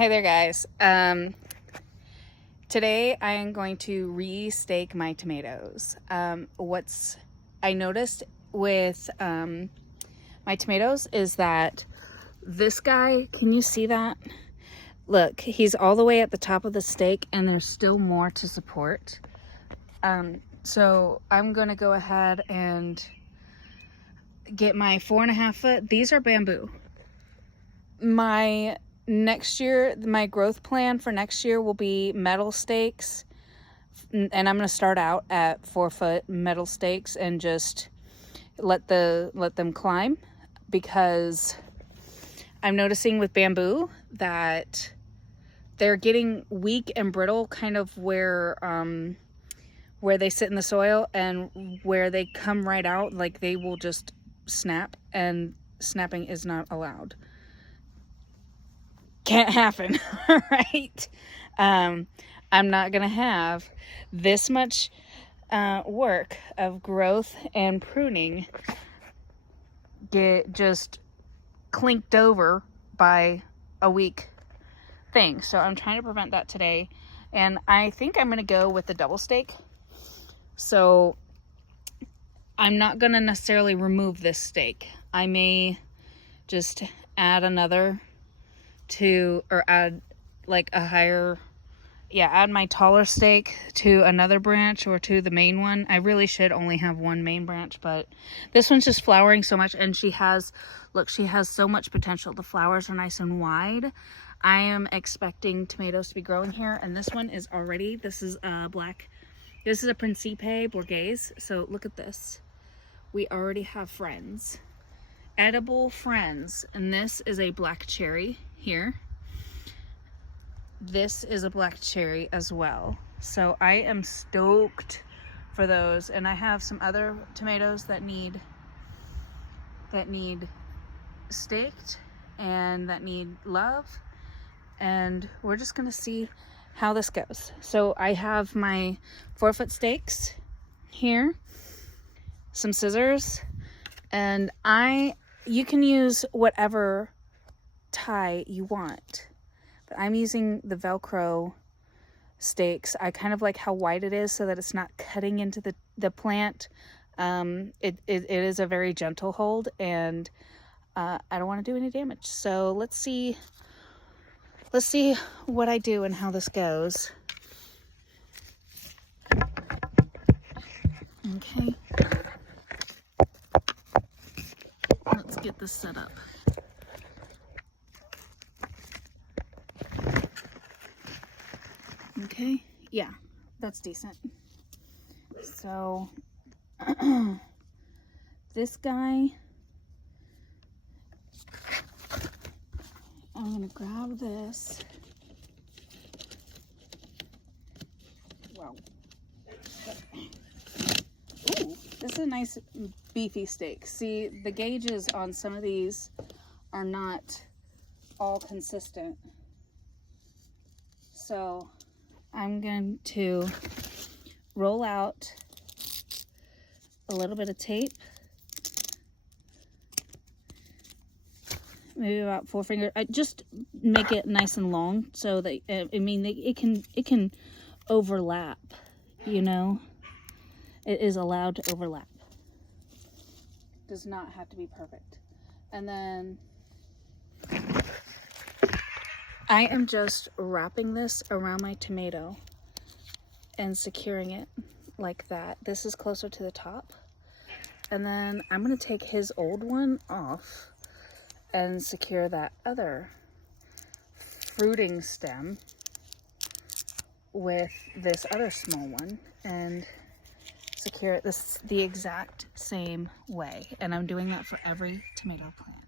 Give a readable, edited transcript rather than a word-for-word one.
Hey there, guys. Today I am going to re-stake my tomatoes. What's I noticed with my tomatoes is that this guy, can you see that? Look, he's all the way at the top of the stake and there's still more to support. So I'm going to go ahead and get my 4.5 foot. These are bamboo. My growth plan for next year will be metal stakes, and I'm going to start out at 4 foot metal stakes and just let them climb, because I'm noticing with bamboo that they're getting weak and brittle, kind of where they sit in the soil, and where they come right out, like they will just snap, and snapping is not allowed. Can't happen. Right? I'm not gonna have this much work of growth and pruning get just clinked over by a weak thing. So I'm trying to prevent that today, and I think I'm gonna go with the double stake. So I'm not gonna necessarily remove this stake. I may just add another add like a higher, add my taller stake to another branch or to the main one. I really should only have one main branch, but this one's just flowering so much, and she has so much potential. The flowers are nice and wide. I am expecting tomatoes to be growing here, and this one is already, this is a Principe Borghese. So look at this. We already have friends. Edible friends. And this is a black cherry here. This is a black cherry as well. So I am stoked for those. And I have some other tomatoes that need staked and that need love. And we're just gonna see how this goes. So I have my 4 foot stakes here, some scissors, and you can use whatever tie you want, but I'm using the Velcro stakes. I kind of like how wide it is so that it's not cutting into the plant. It is a very gentle hold, and I don't want to do any damage. So let's see what I do and how this goes. Okay. Let's get this set up. Okay, yeah, that's decent. So this guy, I'm gonna grab this. Wow. Ooh, this is a nice beefy steak. See, the gauges on some of these are not all consistent. So I'm going to roll out a little bit of tape, maybe about 4 fingers. I just make it nice and long so that it can overlap, you know. It is allowed to overlap. Does not have to be perfect. And then I am just wrapping this around my tomato and securing it like that. This is closer to the top. And then I'm going to take his old one off and secure that other fruiting stem with this other small one and secure it the exact same way. And I'm doing that for every tomato plant.